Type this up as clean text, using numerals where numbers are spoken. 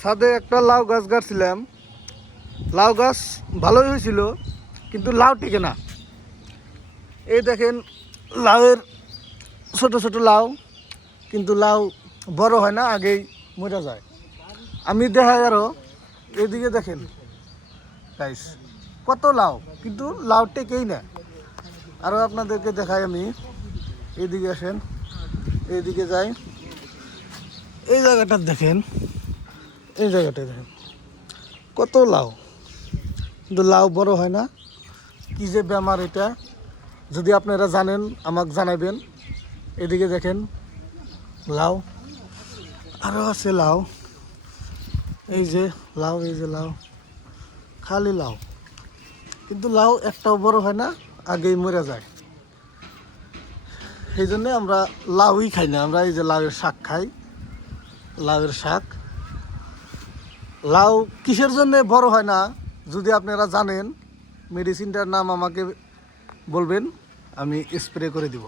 ছাদে একটা লাউ গাছ গাড়ছিলাম। লাউ গাছ ভালোই হয়েছিল, কিন্তু লাউ টিকে না। এই দেখেন লাউয়ের ছোট ছোট লাউ, কিন্তু লাউ বড় হয় না, আগেই মরে যায়। আমি দেখাই আরো, এদিকে দেখেন গাইস কত লাউ, কিন্তু লাউ টেকেই না। আরও আপনাদেরকে দেখাই আমি, এইদিকে আসেন, এইদিকে যাই, এই জায়গাটা দেখেন, এই জায়গাটা দেখেন কত লাউ, কিন্তু লাউ বড় হয় না। কি যে বেমার এটা, যদি আপনারা জানেন আমাকে জানাবেন। এদিকে দেখেন লাউ, আরও আছে লাউ, এই যে লাউ, এই যে লাউ, খালি লাউ, কিন্তু লাউ একটাও বড় হয় না, আগেই মরে যায়। সেই জন্যে আমরা লাউই খাই না, আমরা এই যে লাউয়ের শাক খাই। লাউয়ের শাক, লাউ কিসের জন্য বড় হয় না যদি আপনারা জানেন, মেডিসিনটার নাম আমাকে বলবেন, আমি স্প্রে করে দিব।